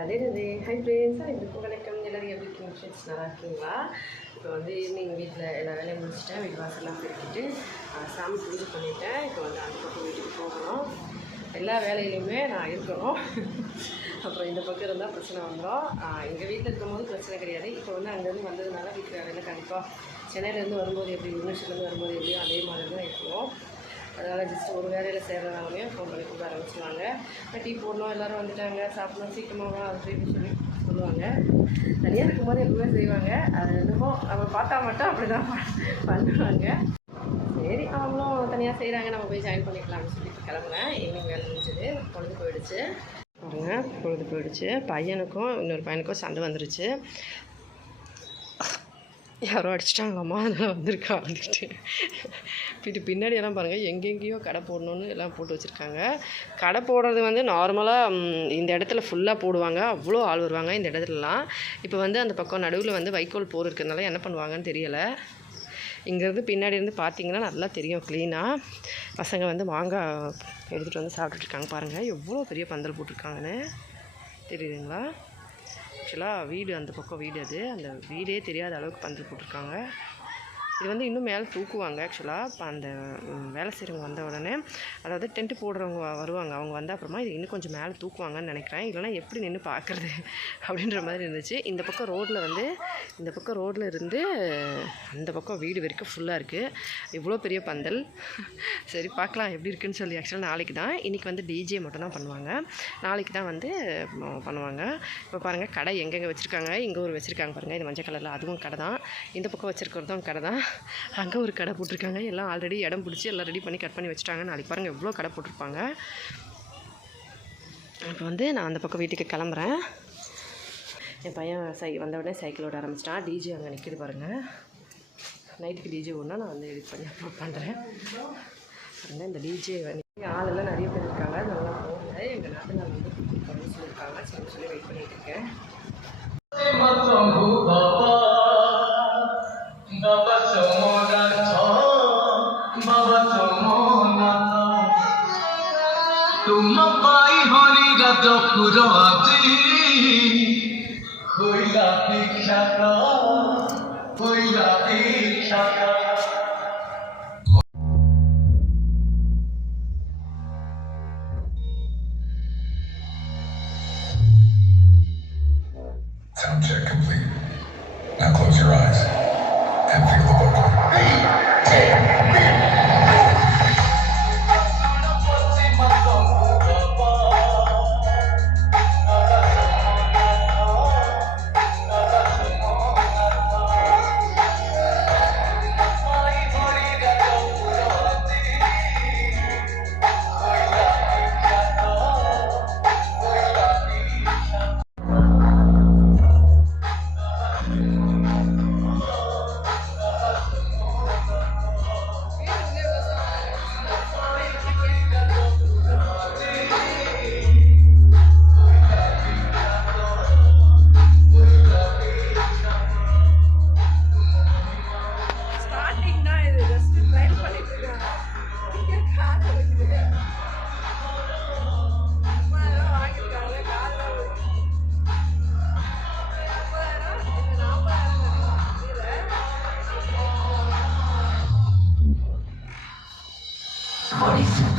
அதே hi friends, இதுக்கு வணக்கம். எல்லோரும் எப்படி இருக்கீங்க ஃப்ரெண்ட்ஸ்? நல்லா இருக்கீங்களா? இப்போ வந்து ஈவினிங் வீட்டில் எல்லா வேலையும் முடிச்சுட்டேன். வீட்டு வாசல்லாம் பெருக்கிட்டு சாமி பூஜை பண்ணிவிட்டேன். இப்போ வந்து அந்த பக்கம் வீட்டுக்கு போகணும். எல்லா வேலையிலையுமே நான் இருக்கணும். அப்புறம் இந்த பக்கம் இருந்தால் பிரச்சனை வந்துடும். எங்கள் வீட்டில் இருக்கும்போது பிரச்சனை கிடையாது. இப்போ வந்து அங்கேருந்து வந்ததுனால வீட்டு வேலையில் கண்டிப்பாக சென்னையிலேருந்து வரும்போது எப்படி யூனிவர்சிட்டிலேருந்து வரும்போது எப்படியும் அதே மாதிரி தான் இருக்கும். அதனால் ஜஸ்ட் ஒரு வேலையில் சேர்றதாலுமே ஃபோன் பண்ணி கொடுக்க ஆரம்பிச்சுருவாங்க. டீ போடணும், எல்லோரும் வந்துட்டாங்க, சாப்பிடணும், சீக்கிரமாக அப்படின்னு சொல்லி சொல்லுவாங்க. தனியாக இருக்கும்போது எப்பவுமே செய்வாங்க. அது என்னமோ நம்ம பார்த்தா மட்டும் அப்படி தான் பண்ணுவாங்க. சரி, அவங்களும் தனியாக செய்கிறாங்க, நம்ம போய் ஜாயின் பண்ணிக்கலாம்னு சொல்லிட்டு கிளம்புனேன். ஈவினிங் வேலை முடிஞ்சது, பொழுது போயிடுச்சு. பாருங்க, பொழுது போயிடுச்சு. பையனுக்கும் இன்னொரு பையனுக்கும் சண்டை வந்துருச்சு. யாரோ அடிச்சிட்டாங்களாம்மா, அதனால் வந்திருக்கா வந்துட்டு. பின்னாடி எல்லாம் பாருங்கள், எங்கெங்கேயோ கடை போடணுன்னு எல்லாம் போட்டு வச்சுருக்காங்க. கடை போடுறது வந்து நார்மலாக இந்த இடத்துல ஃபுல்லாக போடுவாங்க, அவ்வளோ ஆள் வருவாங்க இந்த இடத்துலலாம். இப்போ வந்து அந்த பக்கம் நடுவில் வந்து வைக்கோல் போர் இருக்கிறதுனால என்ன பண்ணுவாங்கன்னு தெரியலை. இங்கேருந்து பின்னாடி இருந்து பார்த்தீங்கன்னா நல்லா தெரியும் க்ளீனாக. பசங்க வந்து மாங்காய் எடுத்துகிட்டு வந்து சாப்பிட்டுட்ருக்காங்க. பாருங்கள் எவ்வளோ பெரிய பந்தல் போட்டிருக்காங்கன்னு தெரியுதுங்களா? ஆக்சுவலாக வீடு அந்த பக்கம் வீடு, அது அந்த வீடே தெரியாத அளவுக்கு பந்தல் போட்டிருக்காங்க. இது வந்து இன்னும் மேலே தூக்குவாங்க. ஆக்சுவலாக இப்போ அந்த வேலை செய்கிறவங்க வந்த உடனே, அதாவது டென்ட்டு போடுறவங்க வருவாங்க, அவங்க வந்த அப்புறமா இது இன்னும் கொஞ்சம் மேலே தூக்குவாங்கன்னு நினைக்கிறேன். இல்லைனா எப்படி நின்று பார்க்குறது அப்படின்ற மாதிரி இருந்துச்சு. இந்த பக்கம் ரோட்டில் இருந்து அந்த பக்கம் வீடு வரைக்கும் ஃபுல்லாக இருக்குது. இவ்வளோ பெரிய பந்தல். சரி, பார்க்கலாம் எப்படி இருக்குன்னு சொல்லி. ஆக்சுவலாக நாளைக்கு தான், இன்றைக்கி வந்து டிஜே மட்டும் தான் பண்ணுவாங்க, நாளைக்கு தான் வந்து பண்ணுவாங்க. இப்போ பாருங்கள் கடை எங்கெங்கே வச்சுருக்காங்க. இங்கே ஒரு வச்சுருக்காங்க பாருங்கள், இது மஞ்சள் கலரில், அதுவும் கடை தான். இந்த பக்கம் வச்சுருக்கிறதும் கடை தான். அங்கே ஒரு கடை போட்டிருக்காங்க. எல்லாம் ஆல்ரெடி இடம் பிடிச்சி எல்லாம் ரெடி பண்ணி கட் பண்ணி வச்சுட்டாங்க. நாளைக்கு பாருங்கள் எவ்வளோ கடை போட்டிருப்பாங்க. இப்போ வந்து நான் அந்த பக்கம் வீட்டுக்கு கிளம்புறேன். என் பையன் வந்த உடனே சைக்கிளோட ஆரம்பிச்சிட்டான். டிஜே அங்கே நிற்கிது பாருங்கள். நைட்டுக்கு டிஜே ஒன்றா நான் வந்து எடிட் பண்ணி அப்லோட் பண்ணுறேன். பாருங்கள், இந்த டிஜே ஆளெல்லாம் நிறைய பேர் இருக்காங்க. நல்லா போகல. எங்கள் நாட்டில் நான் வந்து கூப்பிட்டு சொல்லியிருக்காங்க. சரி சொல்லி வெயிட் பண்ணிகிட்டு இருக்கேன். Sound check complete. Now close your eyes and feel the vocal.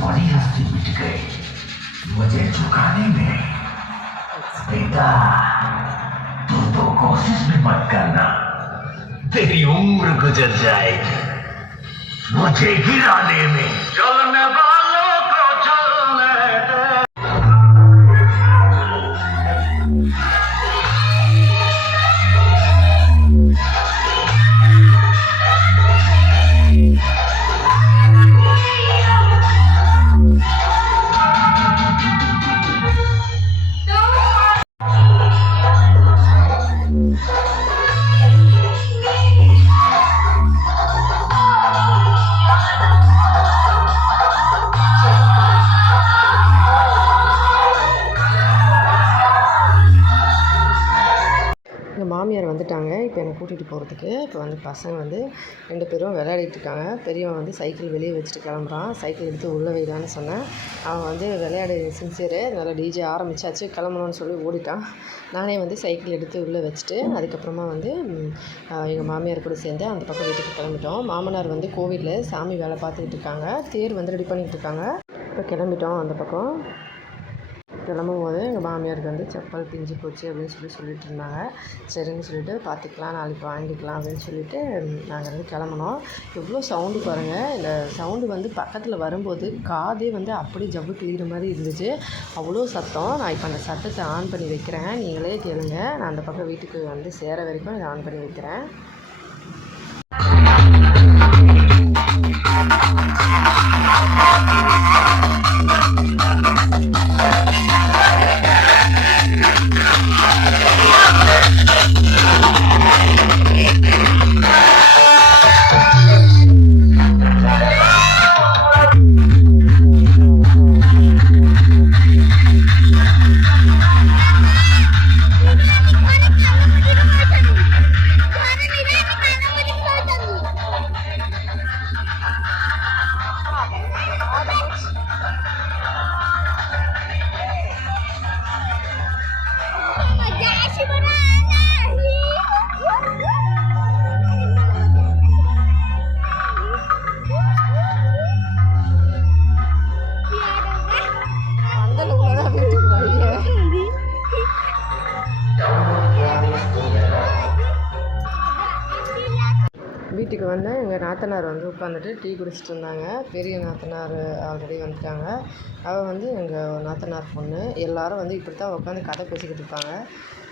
बड़ी हस्ती मिट गई मुझे झुकाने में। बेटा तू तो कोशिश भी मत करना, तेरी उम्र गुजर जाएगी मुझे गिराने में। चलने वालों को चलने दे। மாமியார் வந்துட்டாங்க இப்போ என்னை கூட்டிகிட்டு போகிறதுக்கு. இப்போ வந்து பசங்க வந்து 2 பேரும் விளையாடிட்டு இருக்காங்க. பெரியவன் வந்து சைக்கிள் வெளியே வச்சுட்டு கிளம்புறான். சைக்கிள் எடுத்து உள்ளே வைடான்னு சொன்னேன். அவன் வந்து விளையாடு சின்சியரு, நல்லா டிஜே ஆரம்பிச்சாச்சு கிளம்பணும்னு சொல்லி ஓடிட்டான். நானே வந்து சைக்கிள் எடுத்து உள்ளே வச்சுட்டு அதுக்கப்புறமா வந்து எங்கள் மாமியார் கூட சேர்ந்து அந்த பக்கம் வீட்டுக்கு கிளம்பிட்டோம். மாமனார் வந்து கோவிலில் சாமி வேலை பார்த்துக்கிட்டு இருக்காங்க. தேர் வந்து ரெடி பண்ணிகிட்டு இருக்காங்க. இப்போ கிளம்பிட்டோம். அந்த பக்கம் கிளம்பும்போது எங்கள் மாமியாருக்கு வந்து செப்பல் பிஞ்சு போச்சு அப்படின்னு சொல்லிட்டு இருந்தாங்க. சரின்னு சொல்லிட்டு பார்த்துக்கலாம், நாளைக்கு வாங்கிக்கலாம் அப்படின்னு சொல்லிட்டு நாங்கள் வந்து கிளம்புனோம். எவ்வளோ சவுண்டு பாருங்கள். இந்த சவுண்டு வந்து பக்கத்தில் வரும்போது காதே வந்து அப்படியே ஜவ்வு கிளிகிற மாதிரி இருந்துச்சு. அவ்வளோ சத்தம். நான் இப்போ அந்த சத்தத்தை ஆன் பண்ணி வைக்கிறேன், நீங்களே கேளுங்க. நான் அந்த பக்கம் வீட்டுக்கு வந்து சேர வரைக்கும் இதை ஆன் பண்ணி வைக்கிறேன். வீட்டுக்கு வந்தேன். எங்கள் நாத்தனார் வந்து உட்காந்துட்டு டீ குடிச்சிட்டு இருந்தாங்க. பெரிய நாத்தனார் ஆல்ரெடி வந்துட்டாங்க. அவள் வந்து எங்கள் நாத்தனார் பொண்ணு. எல்லோரும் வந்து இப்படி தான் உட்காந்து கதை பேசிக்கிட்டு இருப்பாங்க.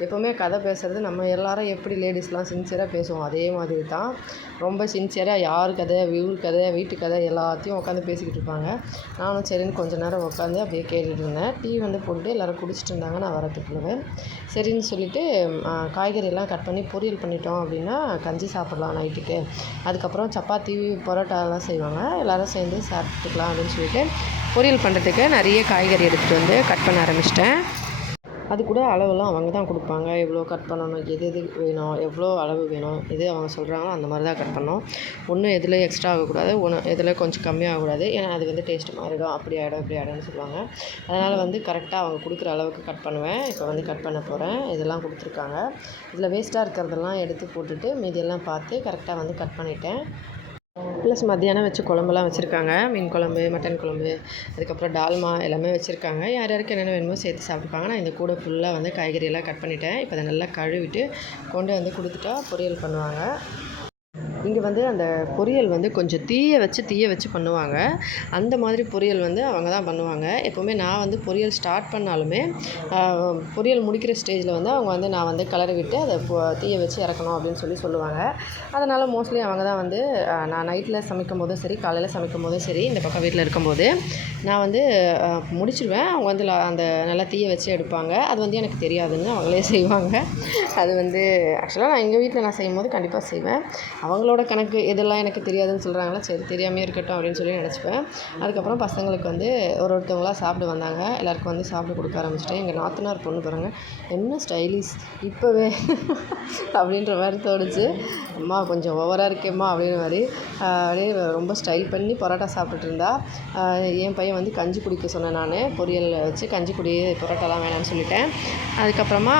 எப்போவுமே கதை பேசுகிறது நம்ம எல்லோரும் எப்படி லேடிஸ்லாம் சின்சியராக பேசுவோம் அதே மாதிரி தான். ரொம்ப சின்சியராக யார் கதை, ஊர் கதை, வீட்டு கதை எல்லாத்தையும் உட்காந்து பேசிக்கிட்டு இருப்பாங்க. நானும் சரின்னு கொஞ்சம் நேரம் உட்காந்து அப்படியே கேட்டுட்டு இருந்தேன். டீ வந்து போட்டு எல்லோரும் குடிச்சிட்டு இருந்தாங்க. நான் வரத்துக்குள்ளவே சரின்னு சொல்லிவிட்டு காய்கறியெல்லாம் கட் பண்ணி பொரியல் பண்ணிட்டோம் அப்படின்னா கஞ்சி சாப்பிட்லாம் நைட்டுக்கு. அதுக்கப்புறம் சப்பாத்தி பரோட்டாலாம் செய்வாங்க. எல்லோரும் சேர்ந்து சாப்பிட்டுக்கலாம் அப்படின்னு சொல்லிட்டு பொரியல் பண்ணுறதுக்கு நிறைய காய்கறி எடுத்துகிட்டு வந்து கட் பண்ண ஆரம்பிச்சிட்டேன். அது கூட அளவெல்லாம் அவங்க தான் கொடுப்பாங்க. எவ்வளோ கட் பண்ணணும், எது எது வேணும், எவ்வளோ அளவு வேணும், எது அவங்க சொல்கிறாங்களோ அந்த மாதிரி தான் கட் பண்ணணும். ஒன்று எதில் எக்ஸ்ட்ரா ஆகக்கூடாது, ஒன்று எதில் கொஞ்சம் கம்மியாகக்கூடாது. ஏன்னா அது வந்து டேஸ்ட்டு மாறிடும், அப்படி ஆகிடும் இப்படி ஆகிடும்னு சொல்லுவாங்க. அதனால் வந்து கரெக்டாக அவங்க கொடுக்குற அளவுக்கு கட் பண்ணுவேன். இப்போ வந்து கட் பண்ண போகிறேன். இதெல்லாம் கொடுத்துருக்காங்க. இதில் வேஸ்ட்டாக இருக்கிறதெல்லாம் எடுத்து போட்டுட்டு மீதியெல்லாம் பார்த்து கரெக்டாக வந்து கட் பண்ணிட்டேன். ப்ளஸ் மத்தியானம் வச்சு குழம்புலாம் வச்சுருக்காங்க. மீன் குழம்பு, மட்டன் குழம்பு, அதுக்கப்புறம் டால்மா எல்லாமே வச்சுருக்காங்க. யார் யாருக்கு என்னென்ன வேணுமோ சேர்த்து சாப்பிட்டுப்பாங்க. நான் இந்த கூட ஃபுல்லாக வந்து காய்கறியெல்லாம் கட் பண்ணிட்டேன். இப்போ அதை நல்லா கழுவிட்டு கொண்டு வந்து கொடுத்துட்டா பொரியல் பண்ணுவாங்க. இங்கே வந்து அந்த பொரியல் வந்து கொஞ்சம் தீய வச்சு பண்ணுவாங்க. அந்த மாதிரி பொரியல் வந்து அவங்க தான் பண்ணுவாங்க. எப்போவுமே நான் வந்து பொரியல் ஸ்டார்ட் பண்ணாலுமே பொரியல் முடிக்கிற ஸ்டேஜில் வந்து அவங்க வந்து நான் வந்து கலரை விட்டு அதை தீய வச்சு இறக்கணும் அப்படின்னு சொல்லுவாங்க. அதனால் மோஸ்ட்லி அவங்க தான் வந்து நான் நைட்டில் சமைக்கும் போதும் சரி, காலையில் சமைக்கும் போதும் சரி, இந்த பக்கம் வீட்டில் இருக்கும்போது நான் வந்து முடிச்சிடுவேன். அவங்க வந்து அந்த நல்லா தீய வச்சு எடுப்பாங்க. அது வந்து எனக்கு தெரியாதுங்க, அவங்களே செய்வாங்க. அது வந்து ஆக்சுவலாக நான் எங்கள் வீட்டில் நான் செய்யும்போது கண்டிப்பாக செய்வேன். அவங்களோட கணக்கு இதெல்லாம் எனக்கு தெரியாதுன்னு சொல்கிறாங்களா, சரி தெரியாமே இருக்கட்டும் அப்படின்னு சொல்லி நினச்சிப்பேன். அதுக்கப்புறம் பசங்களுக்கு வந்து ஒருத்தவங்களாக சாப்பிட வந்தாங்க. எல்லாருக்கும் வந்து சாப்பிட கொடுக்க ஆரம்பிச்சிட்டேன். எங்கள் நாத்தனார் பொண்ணு பாருங்கள், என்ன ஸ்டைலிஷ் இப்போவே அப்படின்ற மாதிரி தோணுச்சு. அம்மா கொஞ்சம் ஓவராக இருக்கேம்மா அப்படின்ற மாதிரி அப்படியே ரொம்ப ஸ்டைல் பண்ணி பரோட்டா சாப்பிட்டுட்டு இருந்தா. என் பையன் வந்து கஞ்சி குடிக்க சொன்னேன். நான் பொரியல் வச்சு கஞ்சி குடி, பரோட்டாலாம் வேணான்னு சொல்லிட்டேன். அதுக்கப்புறமா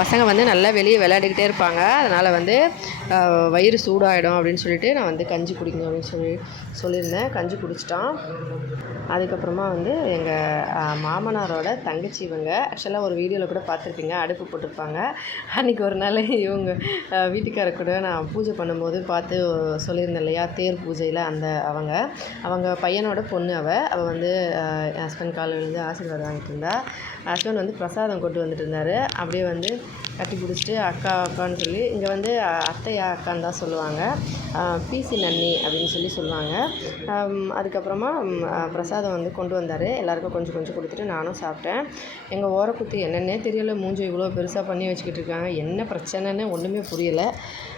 பசங்க வந்து நல்லா வெளியே விளையாடிக்கிட்டே இருப்பாங்க. அதனால் வந்து வயிறு சூடாகிடும் அப்படின்னு சொல்லிட்டு நான் வந்து கஞ்சி குடிக்கணும் அப்படின்னு சொல்லியிருந்தேன். கஞ்சி குடிச்சிட்டான். அதுக்கப்புறமா வந்து எங்கள் மாமனாரோட தங்கச்சி இவங்க. ஆக்சுவலாக ஒரு வீடியோவில் கூட பார்த்துருப்பீங்க, அடுப்பு போட்டிருப்பாங்க. அன்றைக்கி ஒரு நாள் இவங்க வீட்டுக்கார கூட நான் பூஜை பண்ணும்போது பார்த்து சொல்லியிருந்தேன் இல்லையா, தேர் பூஜையில் அவங்க பையனோட பொண்ணு. அவள் வந்து ஹஸ்பண்ட் காலில் விழுந்து ஆசீர்வாதம் வாங்கிட்டு இருந்தா. ஹஸ்பண்ட் வந்து பிரசாதம் கொண்டு வந்துட்டு இருந்தார். அப்படியே வந்து கட்டி பிடிச்சிட்டு அக்கா அக்கான்னு சொல்லி, இங்கே வந்து அத்தையா அக்கான்னு தான் சொல்லுவாங்க. பிசி நன்னி அப்படின்னு சொல்லுவாங்க. அதுக்கப்புறமா பிரசாதம் வந்து கொண்டு வந்தார். எல்லாருக்கும் கொஞ்சம் கொஞ்சம் கொடுத்துட்டு நானும் சாப்பிட்டேன். எங்கள் ஓரக்குத்தி என்னென்னே தெரியல, மூஞ்சி இவ்வளோ பெருசாக பண்ணி வச்சுக்கிட்டு இருக்காங்க. என்ன பிரச்சனைன்னு ஒன்றுமே புரியலை.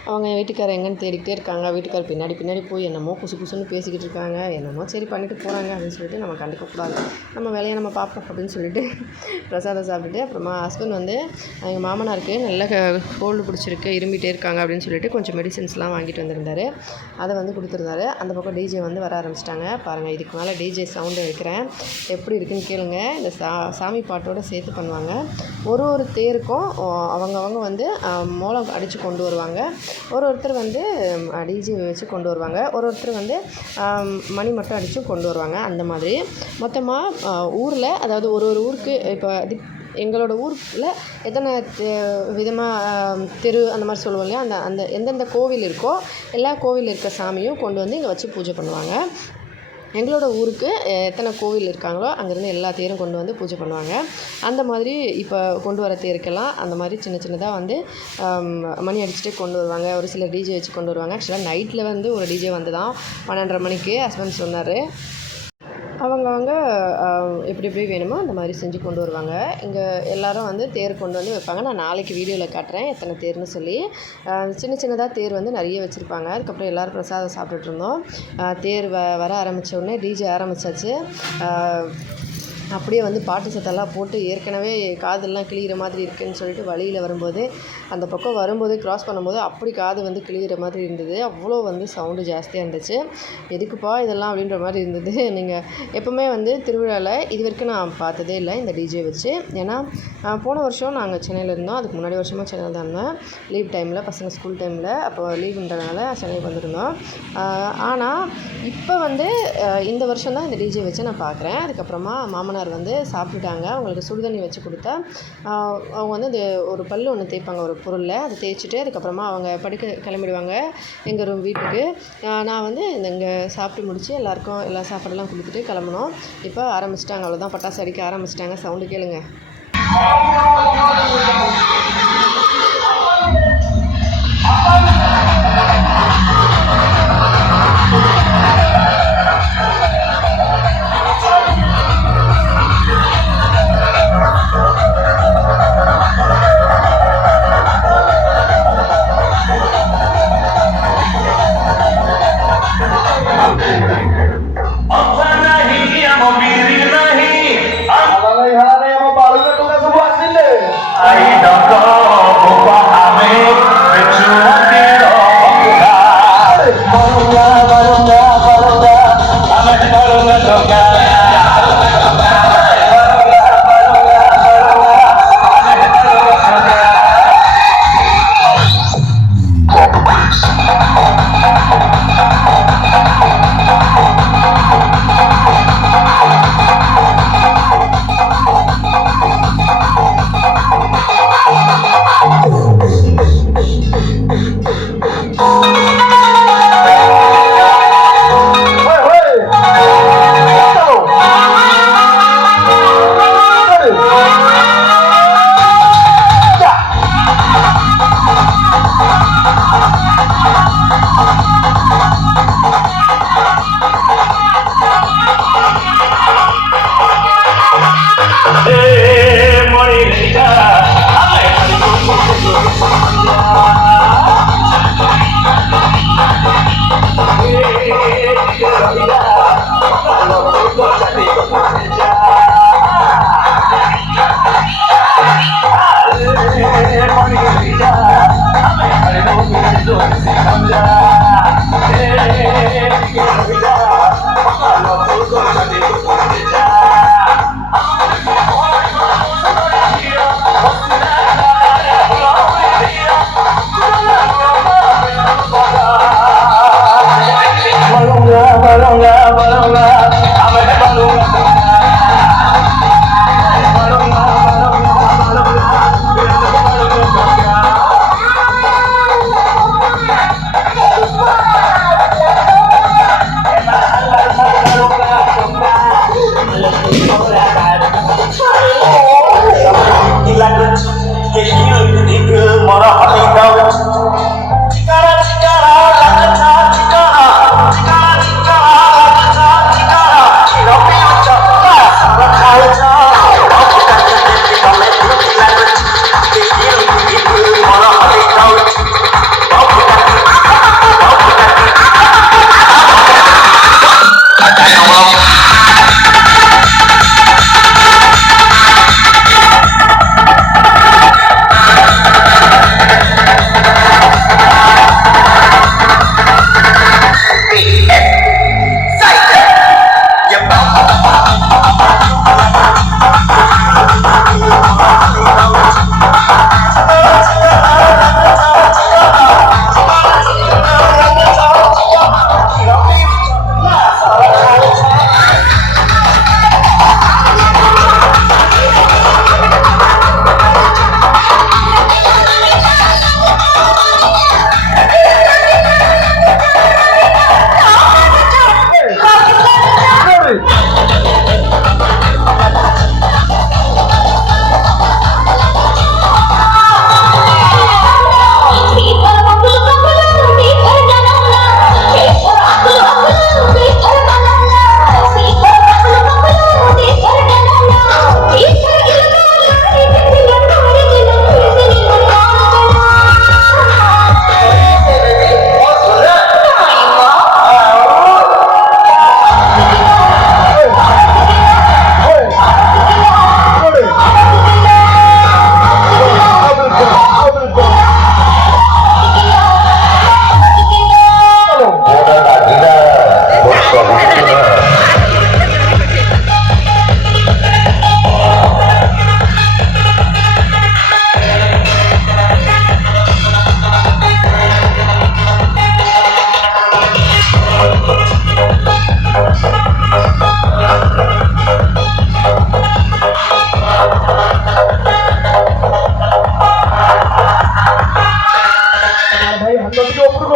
அவங்க வீட்டுக்காரர் எங்கன்னு தேடிக்கிட்டே இருக்காங்க. வீட்டுக்காரர் பின்னாடி போய் என்னமோ புசுன்னு பேசிக்கிட்டு இருக்காங்க. என்னமோ சரி பண்ணிட்டு போகிறாங்க அப்படின்னு சொல்லிட்டு நம்ம கண்டுக்கக்கூடாது, நம்ம வேலையை நம்ம பார்ப்போம் அப்படின்னு சொல்லிட்டு பிரசாதம் சாப்பிட்டுட்டு அப்புறமா ஹஸ்பண்ட் வந்து எங்கள் மாமனாருக்கு நல்ல கோல்டு பிடிச்சிருக்கு, இரும்பிகிட்டே இருக்காங்க அப்படின்னு சொல்லிட்டு கொஞ்சம் மெடிசின்ஸ்லாம் வாங்கிட்டு வந்திருந்தாரு. அதை வந்து கொடுத்துருந்தாரு. அந்த பக்கம் டிஜே வந்து வர ஆரம்பிச்சிட்டாங்க. பாருங்கள், இதுக்கு மேலே டிஜே சவுண்டு வைக்கிறேன், எப்படி இருக்குன்னு கேளுங்க. இந்த சாமி பாட்டோடு சேர்த்து பண்ணுவாங்க. ஒரு தேருக்கும் அவங்கவங்க வந்து மோளம் அடித்து கொண்டு வருவாங்க. ஒருத்தர் வந்து டிஜே வச்சு கொண்டு வருவாங்க. ஒருத்தர் வந்து மணி மட்டும் அடித்து கொண்டு வருவாங்க. அந்த மாதிரி மொத்தமாக ஊரில், அதாவது ஒரு ஊருக்கு இப்போ எங்களோட ஊரில் எத்தனை விதமாக தெரு அந்த மாதிரி சொல்லுவோம் இல்லையா, அந்த எந்தெந்த கோவில் இருக்கோ எல்லா கோவில் இருக்க சாமியும் கொண்டு வந்து இங்கே வச்சு பூஜை பண்ணுவாங்க. எங்களோட ஊருக்கு எத்தனை கோவில் இருக்காங்களோ அங்கேருந்து எல்லா தேரும் கொண்டு வந்து பூஜை பண்ணுவாங்க. அந்த மாதிரி இப்போ கொண்டு வர தேருக்கெல்லாம் அந்த மாதிரி சின்னதாக வந்து மணி அடிச்சுட்டே கொண்டு வருவாங்க. ஒரு சில டிஜே வச்சு கொண்டு வருவாங்க. ஆக்சுவலாக நைட்டில் வந்து ஒரு டிஜே வந்து தான் 12:30 மணிக்கு ஹஸ்பண்ட் சொன்னார். அவங்கவங்க எப்படி வேணுமோ அந்த மாதிரி செஞ்சு கொண்டு வருவாங்க. இங்கே எல்லோரும் வந்து தேர் கொண்டு வந்து வைப்பாங்க. நான் நாளைக்கு வீடியோவில் காட்டுறேன் எத்தனை தேர்னு சொல்லி. சின்னதாக தேர் வந்து நிறைய வச்சுருப்பாங்க. அதுக்கப்புறம் எல்லோரும் பிரசாதம் சாப்பிட்டுட்டு இருந்தோம். தேர் வர ஆரம்பித்த உடனே டிஜே ஆரம்பித்தாச்சு. அப்படியே வந்து பாட்டு சத்தெல்லாம் போட்டு ஏற்கனவே காதெல்லாம் கிழிகிற மாதிரி இருக்குதுன்னு சொல்லிட்டு வழியில் வரும்போது, அந்த பக்கம் வரும்போது க்ராஸ் பண்ணும்போது அப்படி காது வந்து கிழிகிற மாதிரி இருந்தது. அவ்வளோ வந்து சவுண்டு ஜாஸ்தியாக இருந்துச்சு. எதுக்குப்பா இதெல்லாம் அப்படின்ற மாதிரி இருந்தது. நீங்கள் எப்போவுமே வந்து திருவிழாவில் இது வரைக்கும் நான் பார்த்ததே இல்லை இந்த டிஜே வச்சு. ஏன்னா போன வருஷம் நாங்கள் சென்னையில் இருந்தோம். அதுக்கு முன்னாடி வருஷமாக சென்னையில் தான் இருந்தோம். லீவ் டைமில், பசங்க ஸ்கூல் டைமில், அப்போ லீவுன்றனால சென்னைக்கு வந்துருந்தோம். ஆனால் இப்போ வந்து இந்த வருஷம் தான் இந்த டிஜே வச்சு நான் பார்க்குறேன். அதுக்கப்புறமா மாமனார் வந்து சாப்பிட்டுட்டாங்க. அவங்களுக்கு சுடுதண்ணி வச்சு கொடுத்தா அவங்க வந்து அது ஒரு பல்லு ஒன்று தேய்ப்பாங்க ஒரு பொருளில், அதை தேய்ச்சிட்டு அதுக்கப்புறமா அவங்க படுக்க கிளம்பிடுவாங்க எங்கள் ரூம் வீட்டுக்கு. நான் வந்து இங்கே சாப்பிட்டு முடித்து எல்லாருக்கும் எல்லா சாப்பாடெல்லாம் கொடுத்துட்டு கிளம்புனோம். இப்போ ஆரம்பிச்சிட்டாங்க, அவ்வளோதான், பட்டாசு அடிக்க ஆரம்பிச்சிட்டாங்க. சவுண்டு கேளுங்க.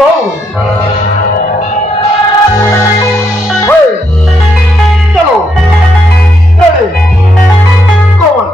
चलो रेडी गो ऑन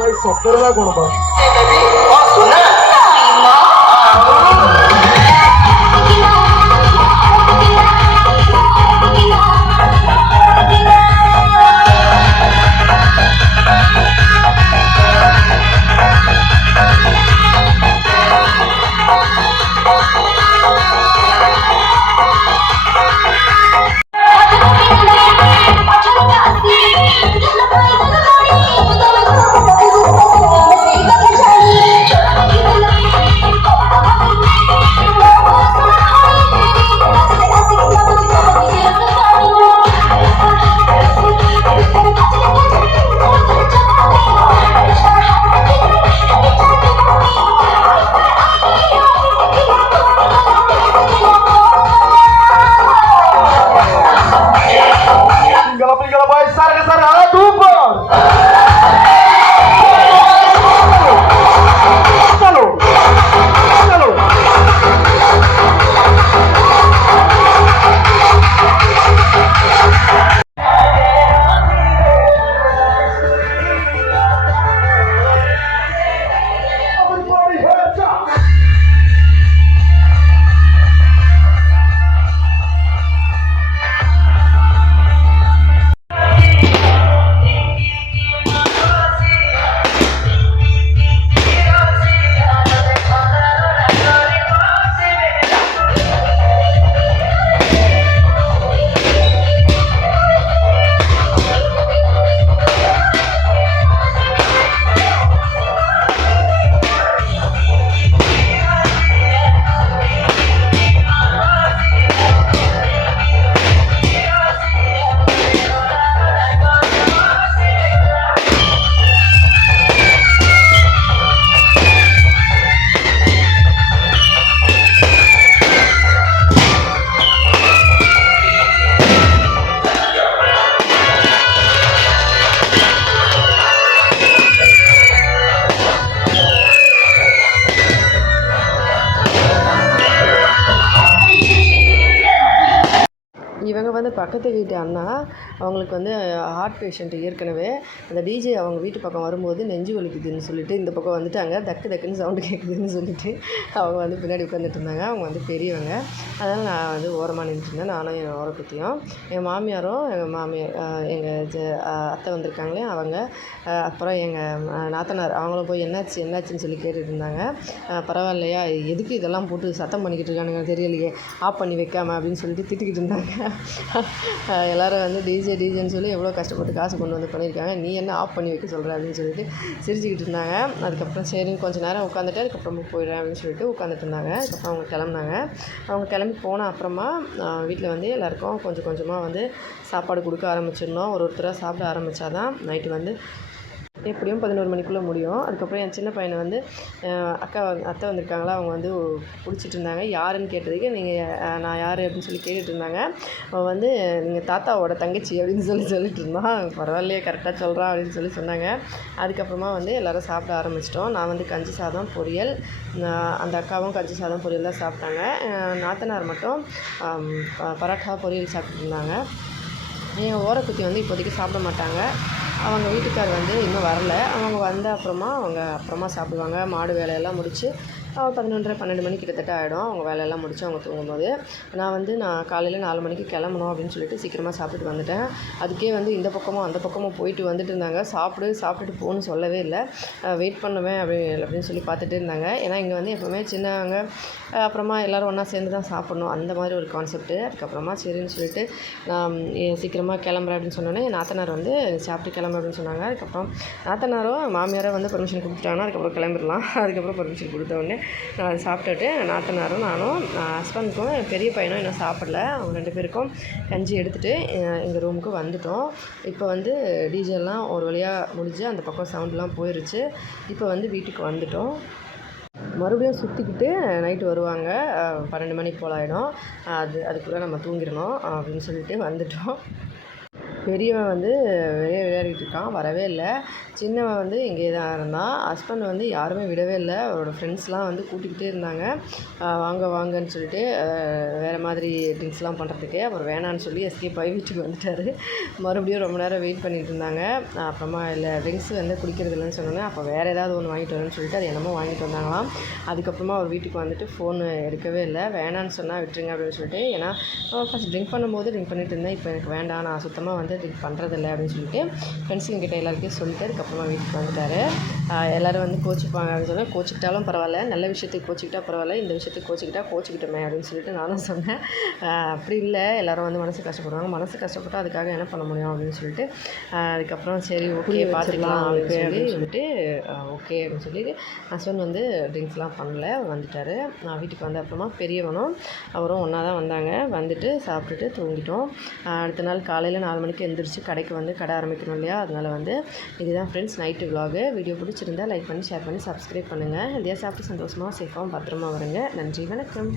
भाई सॉफ्टवेयर कौन बा Tinggal boy, sarga dupar. Chalo, chalo. Everybody hands up. இவங்க வந்து பக்கத்து வீட்டு அண்ணா, அவங்களுக்கு வந்து ஹார்ட் பேஷண்ட் ஏற்கனவே. அந்த டிஜே அவங்க வீட்டு பக்கம் வரும்போது நெஞ்சு வலிக்குதுன்னு சொல்லிட்டு இந்த பக்கம் வந்துட்டாங்க. தக்கு தக்குன்னு சவுண்டு கேட்குதுன்னு சொல்லிட்டு அவங்க வந்து பின்னாடி உட்காந்துட்டு இருந்தாங்க. அவங்க வந்து பெரியவங்க, அதனால் நான் வந்து ஓரமாக நின்றுட்டுருந்தேன், நானும் என் ஓரக்குத்தியும். எங்கள் மாமியாரும் எங்கள் அத்தை வந்திருக்காங்களே அவங்க, அப்புறம் எங்கள் நாத்தனார் அவங்களும் போய் என்னாச்சுன்னு சொல்லி கேட்டுட்டு இருந்தாங்க. பரவாயில்லையா, எதுக்கு இதெல்லாம் போட்டு சத்தம் பண்ணிக்கிட்டு இருக்கானுங்க தெரியலையே, ஆஃப் பண்ணி வைக்காம அப்படின்னு சொல்லிட்டு திட்டிக்கிட்டு இருந்தாங்க. எல்லோரும் வந்து டிஜேன்னு சொல்லி எவ்வளோ கஷ்டப்பட்டு காசு கொண்டு வந்து பண்ணியிருக்காங்க, நீ என்ன ஆஃப் பண்ணி வைக்க சொல்கிற அப்படின்னு சொல்லிட்டு சிரிச்சுக்கிட்டு இருந்தாங்க. அதுக்கப்புறம் சரின்னு கொஞ்சம் நேரம் உட்காந்துட்டு அதுக்கப்புறமா போயிடுறேன் அப்படின்னு சொல்லிட்டு உட்காந்துட்டு இருந்தாங்க. அதுக்கப்புறம் அவங்க கிளம்புனாங்க. அவங்க கிளம்பி போன அப்புறமா வீட்டில் வந்து எல்லாேருக்கும் கொஞ்சம் கொஞ்சமாக வந்து சாப்பாடு கொடுக்க ஆரம்பிச்சிடணும். ஒருத்தராக சாப்பிட ஆரம்பித்தாதான் நைட்டு வந்து எப்படியும் 11 மணிக்குள்ளே முடியும். அதுக்கப்புறம் என் சின்ன பையனை வந்து அத்தை வந்திருக்காங்களா, அவங்க வந்து பிடிச்சிட்டு இருந்தாங்க. யாருன்னு கேட்டதுக்கு நான் யார் அப்படின்னு சொல்லி கேட்டுட்டு இருந்தாங்க. அவன் வந்து நீங்கள் தாத்தாவோட தங்கச்சி அப்படின்னு சொல்லிட்டு இருந்தான். பரவாயில்லையே கரெக்டாக சொல்கிறான் அப்படின்னு சொன்னாங்க. அதுக்கப்புறமா வந்து எல்லோரும் சாப்பிட ஆரம்பிச்சிட்டோம். நான் வந்து கஞ்சி சாதம் பொரியல், அந்த அக்காவும் கஞ்சி சாதம் பொரியல் தான் சாப்பிட்டாங்க. நாத்தனார் மட்டும் பரோட்டா பொரியல் சாப்பிட்டுட்டு இருந்தாங்க. என் ஓரக்குத்தி வந்து இப்போதைக்கு சாப்பிட மாட்டாங்க. அவங்க வீட்டுக்கார் வந்து இன்னும் வரல. அவங்க வந்த அப்புறமா அவங்க அப்புறமா சாப்பிடுவாங்க. மாடு வேலையெல்லாம் முடித்து 11:30 12 மணி கிட்டத்தட்ட ஆகிடும் அவங்க வேலையெல்லாம் முடிச்சு அவங்க தூங்கும்போது. நான் காலையில் 4 மணிக்கு கிளம்பணும் அப்படின்னு சொல்லிட்டு சீக்கிரமாக சாப்பிட்டுட்டு வந்துட்டேன். அதுக்கே இந்த பக்கமும் அந்த பக்கமும் போயிட்டு வந்துட்டு இருந்தாங்க. சாப்பிட்டுட்டு போகணுன்னு சொல்லவே இல்லை. வெயிட் பண்ணுவேன் அப்படின்னு சொல்லி பார்த்துட்டு இருந்தாங்க. ஏன்னா இங்கே எப்போவுமே சின்னவங்க அப்புறமா எல்லோரும் ஒன்றா சேர்ந்து தான் சாப்பிட்ணும் அந்த மாதிரி ஒரு கான்செப்ட்டு. அதுக்கப்புறமா சரின்னு சொல்லிட்டு நான் சீக்கிரமாக கிளம்புறேன் அப்படின்னு சொன்னோன்னே என் நாத்தனார் சாப்பிட்டு கிளம்பு அப்படின்னு சொன்னாங்க. அதுக்கப்புறம் நாத்தனாரும் மாமியாரை பெர்மிஷன் கொடுத்துட்டாங்கன்னா அதுக்கப்புறம் கிளம்பிடலாம். அதுக்கப்புறம் பெர்மிஷன் கொடுத்த உடனே நான் சாப்பிட்டுட்டு நாத்தனாரும் நானும் ஹஸ்பண்டுக்கும் பெரிய பையனும் இன்னும் சாப்பிடல. அவங்க 2 பேருக்கும் கஞ்சி எடுத்துகிட்டு எங்கள் ரூமுக்கு வந்துட்டோம். இப்போ டிஜேலாம் ஒரு வழியாக முடிஞ்சு அந்த பக்கம் சவுண்ட்லாம் போயிடுச்சு. இப்போ வீட்டுக்கு வந்துட்டோம். மறுபடியும் சுற்றிக்கிட்டு நைட்டு வருவாங்க. 12 மணி போல் ஆகிடும். அதுக்குள்ளே நம்ம தூங்கிடணும் அப்படின்னு சொல்லிட்டு வந்துட்டோம். பெரியவன் வெளியே விளையாடிட்டு இருக்கான், வரவே இல்லை. சின்னவன் இங்கே தான் இருந்தான். ஹஸ்பண்ட் யாருமே விடவே இல்லை. அவரோட ஃப்ரெண்ட்ஸ்லாம் கூட்டிக்கிட்டே இருந்தாங்க. வாங்கன்னு சொல்லிட்டு வேறு மாதிரி ட்ரிங்க்ஸ்லாம் பண்ணுறதுக்கு. அப்புறம் வேணான்னு சொல்லி எஸ்கேப் ஆகி வீட்டுக்கு வந்துட்டார். மறுபடியும் ரொம்ப நேரம் வெயிட் பண்ணிகிட்டு இருந்தாங்க. அப்புறமா இல்லை ட்ரிங்க்ஸ் குடிக்கிறது இல்லைன்னு சொன்னாங்க. அப்போ வேறு ஏதாவது ஒன்று வாங்கிட்டு வரேன்னு சொல்லிட்டு அது என்னமோ வாங்கிட்டு வந்தாங்களாம். அதுக்கப்புறமா அவர் வீட்டுக்கு ஃபோனு எடுக்கவே இல்லை. வேணான்னு சொன்னால் விட்டுருங்க அப்படின்னு சொல்லிட்டு. ஏன்னா ஃபஸ்ட் ட்ரிங்க் பண்ணும்போது ட்ரிங்க் பண்ணிட்டு இருந்தேன். இப்போ எனக்கு வேண்டாம், நான் சுத்தமாக ட்ரிங்க் பண்ணுறதில்ல அப்படின்னு சொல்லிட்டு ஃப்ரெண்ட்ஸுங்கிட்ட எல்லாருக்கும் சொல்லிட்டு அதுக்கப்புறமா வீட்டுக்கு வந்துட்டார். எல்லோரும் கோச்சிப்பாங்க அப்படின்னு சொன்னால் கோச்சிக்கிட்டாலும் பரவாயில்ல, நல்ல விஷயத்துக்கு கோச்சிக்கிட்டா பரவாயில்ல, இந்த விஷயத்துக்கு கோச்சிக்கிட்டோமே அப்படின்னு சொல்லிட்டு நானும் சொன்னேன். அப்படி இல்லை, எல்லோரும் மனசு கஷ்டப்படுவாங்க. மனசு கஷ்டப்பட்டால் அதுக்காக என்ன பண்ண முடியும் அப்படின்னு சொல்லிட்டு அதுக்கப்புறம் சரி ஓகே பார்த்துக்கலாம் அப்படின்னு சொல்லிட்டு ஓகே அப்படின்னு சொல்லிட்டு ஹஸ்பண்ட் ட்ரிங்க்ஸ்லாம் பண்ணல, வந்துட்டார். நான் வீட்டுக்கு வந்த அப்புறமா பெரியவனும் அவரும் ஒன்றா தான் வந்தாங்க. வந்துட்டு சாப்பிட்டுட்டு தூங்கிட்டோம். அடுத்த நாள் காலையில் 4 மணிக்கு எழுந்திரிச்சு கடைக்கு கடை ஆரம்பிக்கணும் இல்லையா, அதனால் இதுதான் ஃப்ரெண்ட்ஸ் நைட்டு விலாகு. வீடியோ பிடிச்சிருந்தா லைக் பண்ணி ஷேர் பண்ணி சப்ஸ்கிரைப் பண்ணுங்கள். இதையா சாப்பிட்டு சந்தோஷமாக சேஃபாகவும் பத்திரமா வருங்க. நன்றி, வணக்கம்.